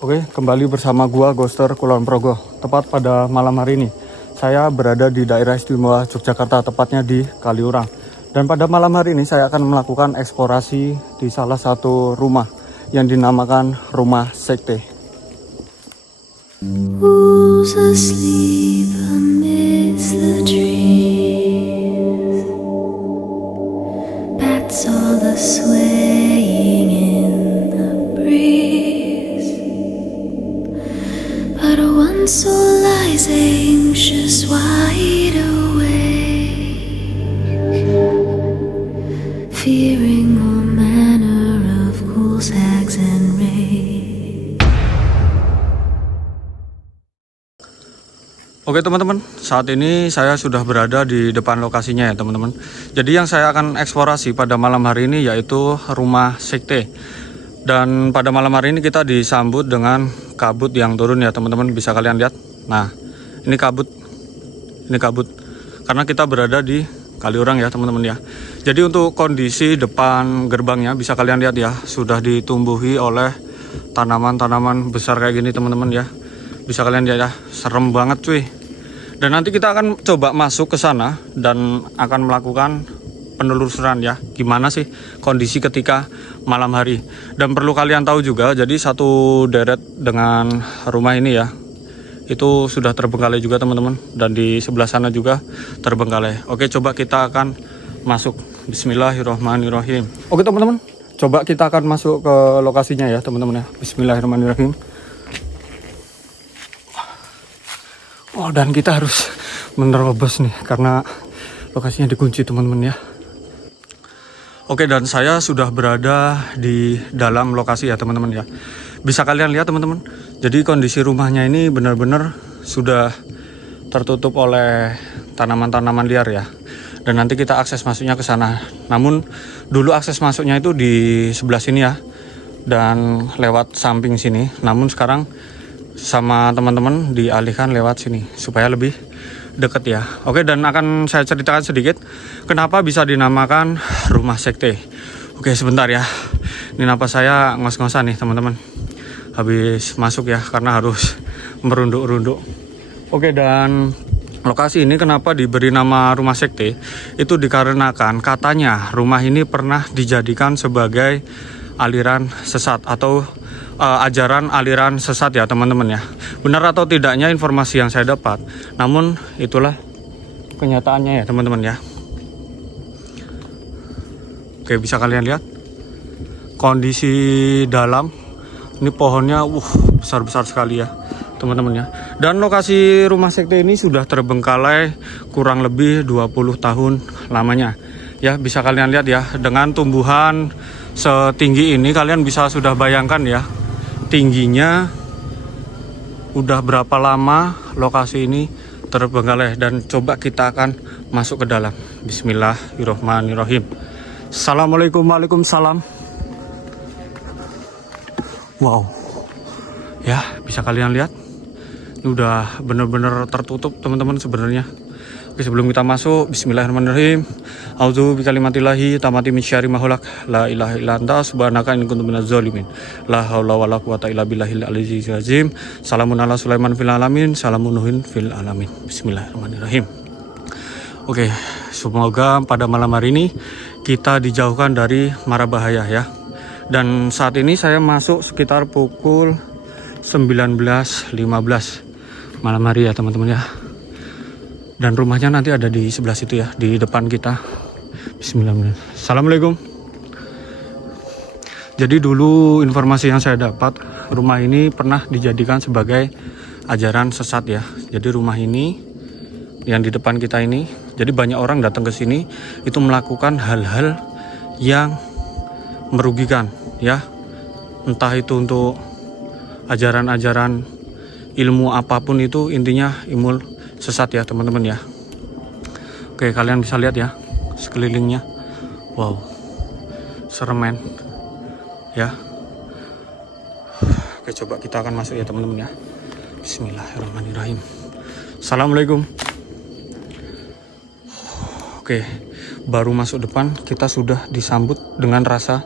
Oke, kembali bersama gua Ghoster Kulon Progo. Tepat pada malam hari ini, saya berada di daerah istimewa Yogyakarta, tepatnya di Kaliurang. Dan pada malam hari ini saya akan melakukan eksplorasi di salah satu rumah yang dinamakan Rumah Sekte. Who's asleep amidst the trees? Bats all the swaying in the breeze. But one soul lies anxious, wide awake, fearing all manner of ghouls, hags, and wraiths. Oke teman-teman, saat ini saya sudah berada di depan lokasinya ya teman-teman. Jadi yang saya akan eksplorasi pada malam hari ini yaitu Rumah Sekte. Dan pada malam hari ini kita disambut dengan kabut yang turun ya teman-teman, bisa kalian lihat. Nah, ini kabut. Karena kita berada di Kaliurang ya teman-teman ya. Jadi untuk kondisi depan gerbangnya bisa kalian lihat ya, sudah ditumbuhi oleh tanaman-tanaman besar kayak gini teman-teman ya. Bisa kalian lihat ya, serem banget cuy. Dan nanti kita akan coba masuk ke sana dan akan melakukan penelusuran ya, gimana sih kondisi ketika malam hari. Dan perlu kalian tahu juga, jadi satu deret dengan rumah ini ya, itu sudah terbengkalai juga teman-teman. Dan di sebelah sana juga terbengkalai. Oke, coba kita akan masuk. Bismillahirrahmanirrahim. Oke teman-teman, coba kita akan masuk ke lokasinya ya teman-teman ya. Bismillahirrahmanirrahim. Oh, dan kita harus menerobos nih karena lokasinya dikunci teman-teman ya. Oke, dan saya sudah berada di dalam lokasi ya teman-teman ya. Bisa kalian lihat teman-teman. Jadi kondisi rumahnya ini benar-benar sudah tertutup oleh tanaman-tanaman liar ya. Dan nanti kita akses masuknya ke sana. Namun dulu akses masuknya itu di sebelah sini ya. Dan lewat samping sini. Namun sekarang sama teman-teman dialihkan lewat sini supaya lebih dekat ya. Oke, dan akan saya ceritakan sedikit kenapa bisa dinamakan Rumah Sekte. Oke, sebentar ya. Ini napas saya ngos-ngosan nih teman-teman. Habis masuk ya karena harus merunduk-runduk. Oke, dan lokasi ini kenapa diberi nama Rumah Sekte? Itu dikarenakan katanya rumah ini pernah dijadikan sebagai aliran sesat atau ajaran aliran sesat ya teman-teman ya. Benar atau tidaknya informasi yang saya dapat, namun itulah kenyataannya ya teman-teman ya. Oke, bisa kalian lihat kondisi dalam. Ini pohonnya besar-besar sekali ya teman-teman ya. Dan lokasi Rumah Sekte ini sudah terbengkalai kurang lebih 20 tahun lamanya ya. Bisa kalian lihat ya, dengan tumbuhan setinggi ini kalian bisa sudah bayangkan ya tingginya udah berapa lama lokasi ini terbengkalai. Dan coba kita akan masuk ke dalam. Bismillahirrahmanirrahim. Assalamualaikum. Waalaikumsalam. Wow ya, bisa kalian lihat ini udah bener-bener tertutup teman-teman sebenarnya. Oke, sebelum kita masuk, bismillahirrahmanirrahim. A'udzu bikalimatillahi tamati min syarri ma khalaq. La ilaha illa anta subhanaka inni kuntu minaz zalimin. La haula wala quwata illa billahil aliyyil azim. Salamun ala Sulaiman fil alamin, salamun nuhin fil alamin. Bismillahirrahmanirrahim. Oke, semoga pada malam hari ini kita dijauhkan dari mara bahaya ya. Dan saat ini saya masuk sekitar pukul 19.15 malam hari ya teman-teman ya. Dan rumahnya nanti ada di sebelah situ ya, di depan kita. Bismillahirrahmanirrahim. Assalamualaikum. Jadi dulu informasi yang saya dapat, rumah ini pernah dijadikan sebagai ajaran sesat ya. Jadi rumah ini yang di depan kita ini, jadi banyak orang datang ke sini itu melakukan hal-hal yang merugikan ya. Entah itu untuk ajaran-ajaran ilmu apapun, itu intinya ilmu sesat ya teman-teman ya. Oke, kalian bisa lihat ya sekelilingnya. Wow, serem men ya. Oke, coba kita akan masuk ya teman-teman ya. Bismillahirrahmanirrahim. Assalamualaikum. Oke, baru masuk depan kita sudah disambut dengan rasa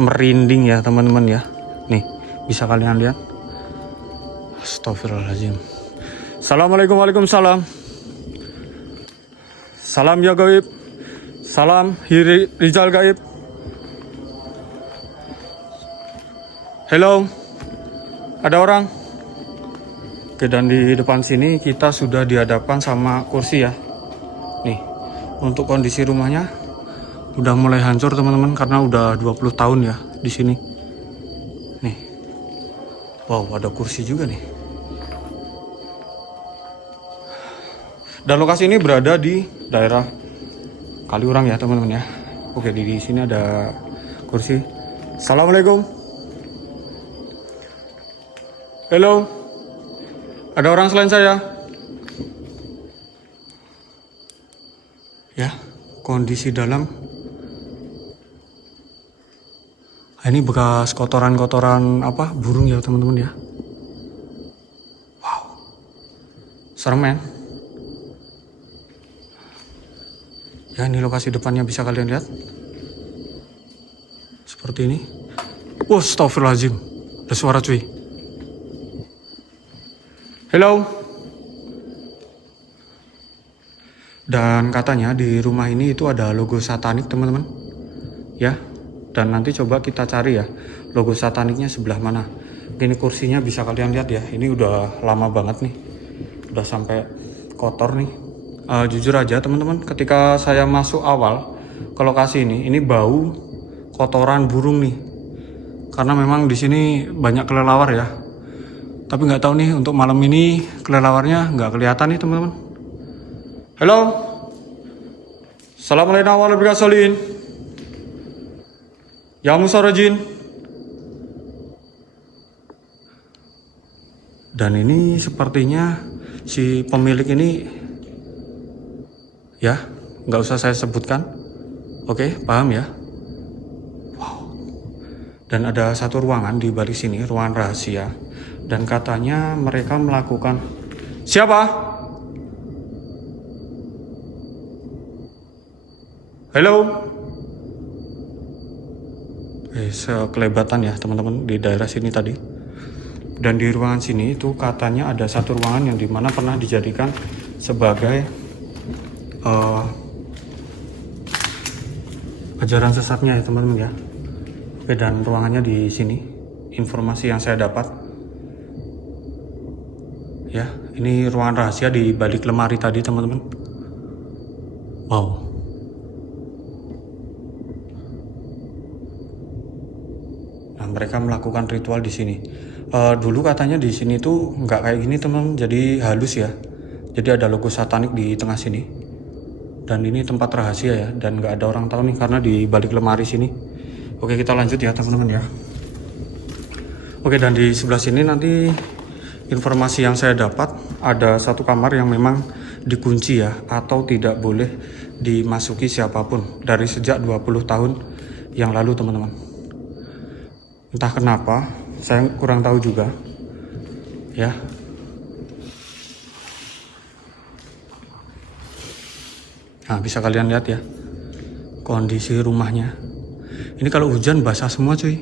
merinding ya teman-teman ya. Nih, bisa kalian lihat Astagfirullahaladzim. Assalamualaikum, waalaikumsalam. Salam ya gaib. Salam Rizal gaib. Hello. Ada orang? Oke, dan di depan sini kita sudah dihadapkan sama kursi ya. Nih, untuk kondisi rumahnya udah mulai hancur teman-teman karena udah 20 tahun ya di sini. Nih. Wow, ada kursi juga nih. Dan lokasi ini berada di daerah Kaliurang ya teman-teman ya. Oke, di sini ada kursi. Assalamualaikum. Halo. Ada orang selain saya? Ya, kondisi dalam. Ini bekas kotoran-kotoran apa? Burung ya teman-teman ya. Wow. Serem men. Ya, ini lokasi depannya bisa kalian lihat. Seperti ini. Wah, astagfirullahaladzim. Ada suara cuy. Hello. Dan katanya di rumah ini itu ada logo satanik teman-teman. Ya. Dan nanti coba kita cari ya. Logo sataniknya sebelah mana. Ini kursinya bisa kalian lihat ya. Ini udah lama banget nih. Udah sampai kotor nih. Jujur aja teman-teman, ketika saya masuk awal ke lokasi ini bau kotoran burung nih. Karena memang di sini banyak kelelawar ya. Tapi nggak tahu nih untuk malam ini kelelawarnya nggak kelihatan nih teman-teman. Halo. Assalamualaikum warahmatullahi wabarakatuh. Ya musarajin. Dan ini sepertinya si pemilik ini ya, nggak usah saya sebutkan. Oke, paham ya? Wow. Dan ada satu ruangan di balik sini, ruangan rahasia. Dan katanya mereka melakukan... Siapa? Halo? Sekelebatan ya teman-teman di daerah sini tadi. Dan di ruangan sini itu katanya ada satu ruangan yang dimana pernah dijadikan sebagai ajaran sesatnya ya teman-teman ya. Oke, dan ruangannya di sini. Informasi yang saya dapat ya, ini ruangan rahasia di balik lemari tadi teman-teman. Wow. Nah, mereka melakukan ritual di sini. Dulu katanya di sini tuh nggak kayak gini teman, jadi halus ya. Jadi ada logo satanik di tengah sini. Dan ini tempat rahasia ya, dan nggak ada orang tahu nih karena di balik lemari sini. Oke, kita lanjut ya teman-teman ya. Oke, dan di sebelah sini nanti informasi yang saya dapat ada satu kamar yang memang dikunci ya, atau tidak boleh dimasuki siapapun dari sejak 20 tahun yang lalu teman-teman. Entah kenapa, saya kurang tahu juga ya. Nah, bisa kalian lihat ya kondisi rumahnya. Ini kalau hujan basah semua cuy.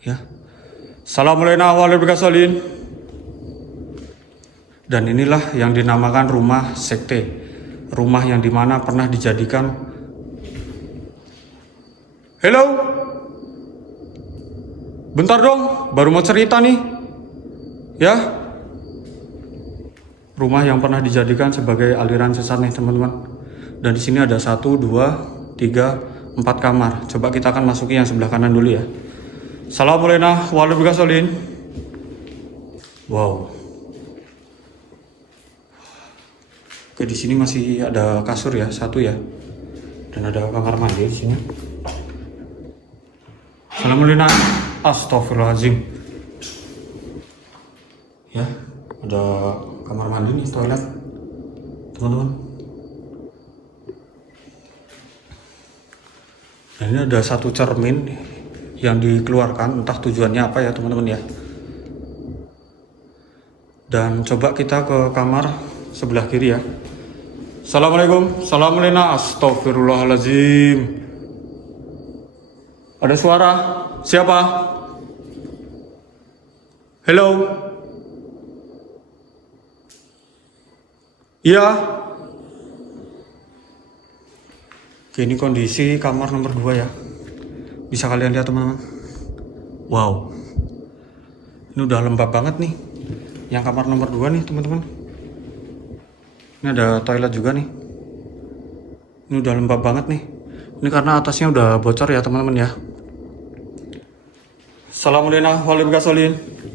Ya. Assalamualaikum warahmatullahi wabarakatuh. Dan inilah yang dinamakan rumah sekte. Rumah yang dimana pernah dijadikan... Halo. Bentar dong, baru mau cerita nih. Ya. Rumah yang pernah dijadikan sebagai aliran sesat nih teman-teman. Dan di sini ada 1, 2, 3, 4 kamar. Coba kita akan masuki yang sebelah kanan dulu ya. Assalamualaikum warahmatullahi wabarakatuh. Wow. Oke, di sini masih ada kasur ya, 1 ya. Dan ada kamar mandi di sini. Assalamualaikum. Astagfirullahaladzim. Ya, ada kamar mandi nih, toilet teman-teman. Dan ini ada satu cermin yang dikeluarkan, entah tujuannya apa ya teman-teman ya. Dan coba kita ke kamar sebelah kiri ya. Assalamualaikum. Assalamualaikum. Astagfirullahaladzim. Ada suara. Siapa? Hello. Iya. Oke, ini kondisi kamar nomor 2 ya. Bisa kalian lihat teman-teman. Wow. Ini udah lembab banget nih. Yang kamar nomor 2 nih teman-teman. Ini ada toilet juga nih. Ini udah lembab banget nih. Ini karena atasnya udah bocor ya teman-teman ya. Assalamualaikum warahmatullahi wabarakatuh.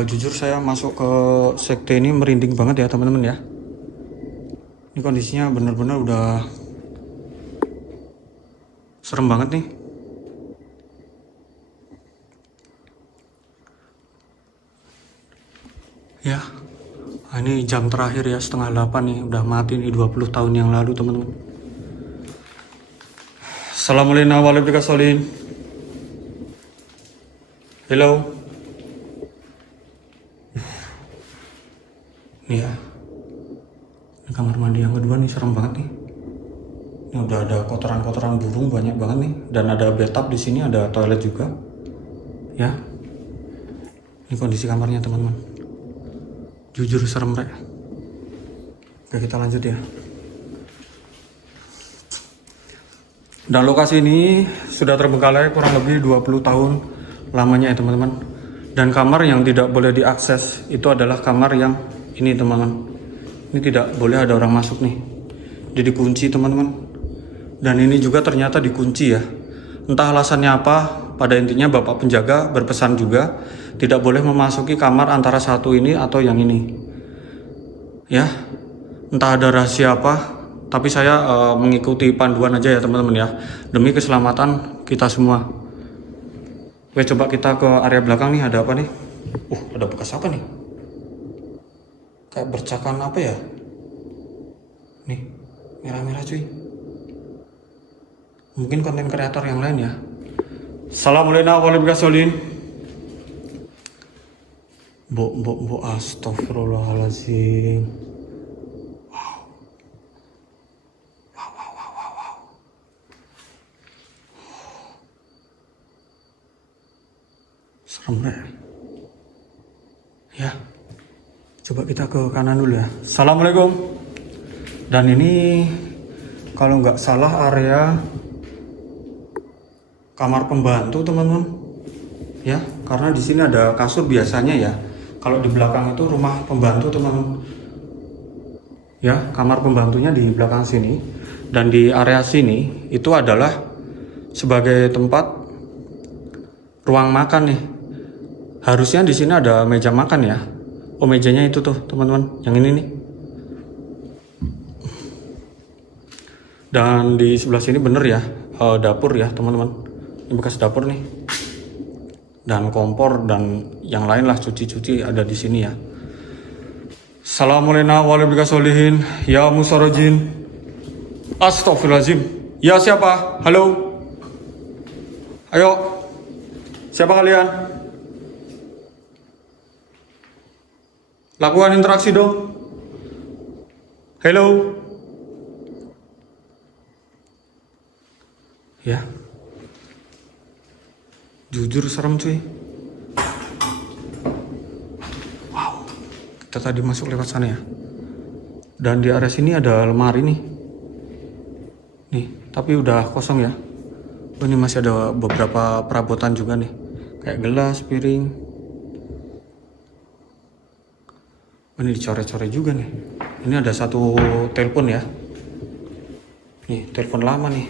Jujur saya masuk ke sekte ini merinding banget ya teman-teman ya. Ini kondisinya benar-benar udah serem banget nih. Ya, ini jam terakhir ya, 7:30 nih, udah mati nih 20 tahun yang lalu teman-teman. Assalamualaikum warahmatullahi wabarakatuh. Hello. Nih ya, ini kamar mandi yang kedua nih, serem banget nih. Ini udah ada kotoran-kotoran burung banyak banget nih, dan ada bathtub di sini, ada toilet juga. Ya, ini kondisi kamarnya teman-teman. Jujur serem rek. Oke, kita lanjut ya. Dan lokasi ini sudah terbengkalai kurang lebih 20 tahun lamanya ya teman-teman. Dan kamar yang tidak boleh diakses itu adalah kamar yang ini teman-teman. Ini tidak boleh ada orang masuk nih. Dia dikunci teman-teman. Dan ini juga ternyata dikunci ya. Entah alasannya apa, pada intinya bapak penjaga berpesan juga tidak boleh memasuki kamar antara satu ini atau yang ini. Ya, entah ada rahasia apa, tapi saya mengikuti panduan aja ya teman-teman ya, demi keselamatan kita semua. Oke, coba kita ke area belakang nih, ada apa nih? Ada bekas apa nih? Kayak bercakan apa ya? Nih, merah-merah cuy. Mungkin konten kreator yang lain ya. Assalamualaikum warahmatullahi wabarakatuh. Bo, astagfirullahaladzim. Wow. Serem ya. Ya, coba kita ke kanan dulu ya. Assalamualaikum. Dan ini kalau nggak salah area kamar pembantu teman-teman. Ya, karena di sini ada kasur biasanya ya. Kalau di belakang itu rumah pembantu teman-teman. Ya, kamar pembantunya di belakang sini. Dan di area sini itu adalah sebagai tempat ruang makan nih. Harusnya di sini ada meja makan ya. Mejanya itu tuh teman-teman, yang ini nih. Dan di sebelah sini bener ya, dapur ya teman-teman. Ini bekas dapur nih. Dan kompor dan yang lain lah, cuci-cuci ada di sini ya. Assalamualaikum warahmatullahi wabarakatuh. Ya musarojin. Astagfirullahaladzim. Ya siapa? Halo. Ayo. Siapa kalian? Lakukan interaksi dong. Hello. Ya. Jujur serem cuy. Wow. Kita tadi masuk lewat sana ya. Dan di area sini ada lemari nih. Nih, tapi udah kosong ya. Ini masih ada beberapa perabotan juga nih. Kayak gelas, piring. Ini dicoret-coret juga nih. Ini ada satu telepon ya. Nih, telepon lama nih.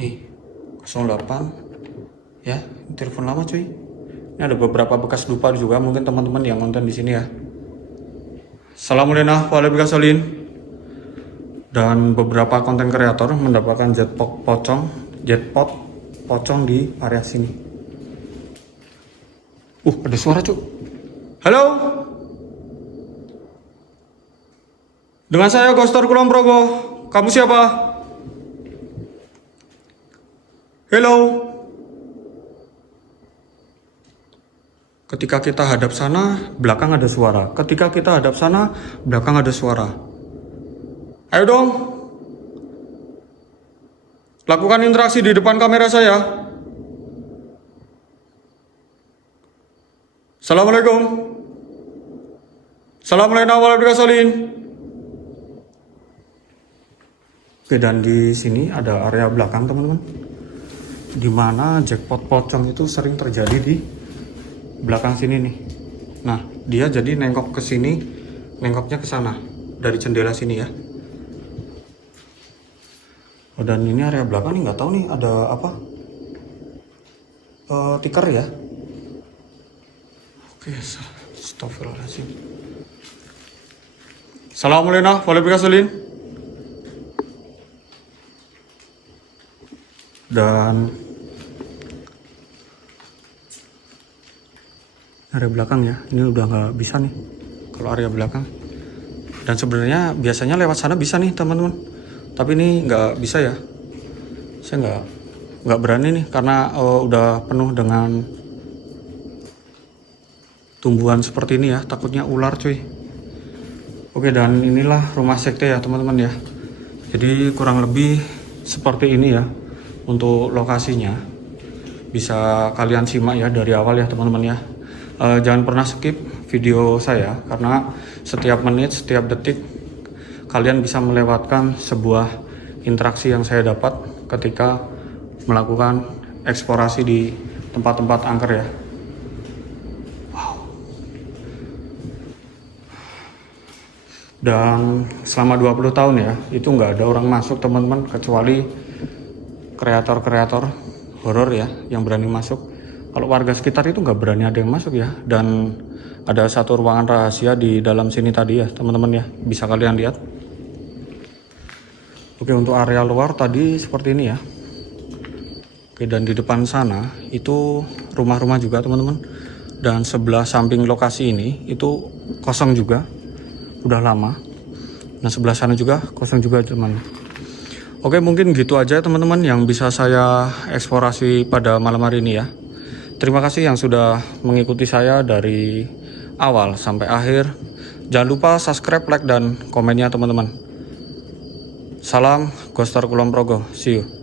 Nih, 08. Ya, telepon lama cuy. Ini ada beberapa bekas lupa juga, mungkin teman-teman yang nonton di sini ya. Assalamualaikum warahmatullahi wabarakatuh. Dan beberapa konten kreator mendapatkan jetpot pocong di area sini. Ada suara cuy. Halo. Dengan saya Gostor Kulon Progo. Kamu siapa? Hello. Ketika kita hadap sana, belakang ada suara. Ketika kita hadap sana, belakang ada suara. Ayo dong. Lakukan interaksi di depan kamera saya. Assalamualaikum. Assalamualaikum warahmatullahi wabarakatuh. Oke, dan di sini ada area belakang teman-teman, di mana jackpot pocong itu sering terjadi di belakang sini nih. Nah, dia jadi nengok ke sini, nengoknya ke sana dari jendela sini ya. Oh, dan ini area belakang nih, nggak tahu nih ada apa, tikar ya. Oke, astagfirullahaladzim. Assalamualaikum warahmatullahi wabarakatuh. Dan area belakang ya, ini udah nggak bisa nih kalau area belakang. Dan sebenarnya biasanya lewat sana bisa nih teman-teman, tapi ini nggak bisa ya. Saya nggak berani nih karena udah penuh dengan tumbuhan seperti ini ya, takutnya ular cuy. Oke, dan inilah rumah sekte ya teman-teman ya. Jadi kurang lebih seperti ini ya untuk lokasinya. Bisa kalian simak ya dari awal ya teman-teman ya. Jangan pernah skip video saya, karena setiap menit, setiap detik kalian bisa melewatkan sebuah interaksi yang saya dapat ketika melakukan eksplorasi di tempat-tempat angker ya. Wow. Dan selama 20 tahun ya, itu nggak ada orang masuk teman-teman, kecuali kreator-kreator horor ya yang berani masuk. Kalau warga sekitar itu nggak berani ada yang masuk ya. Dan ada satu ruangan rahasia di dalam sini tadi ya teman-teman ya, bisa kalian lihat. Oke, untuk area luar tadi seperti ini ya. Oke, dan di depan sana itu rumah-rumah juga teman-teman. Dan sebelah samping lokasi ini itu kosong juga, udah lama. Nah, sebelah sana juga kosong juga teman. Oke, mungkin gitu aja teman-teman yang bisa saya eksplorasi pada malam hari ini ya. Terima kasih yang sudah mengikuti saya dari awal sampai akhir. Jangan lupa subscribe, like, dan komennya teman-teman. Salam Ghoster Kulon Progo. See you.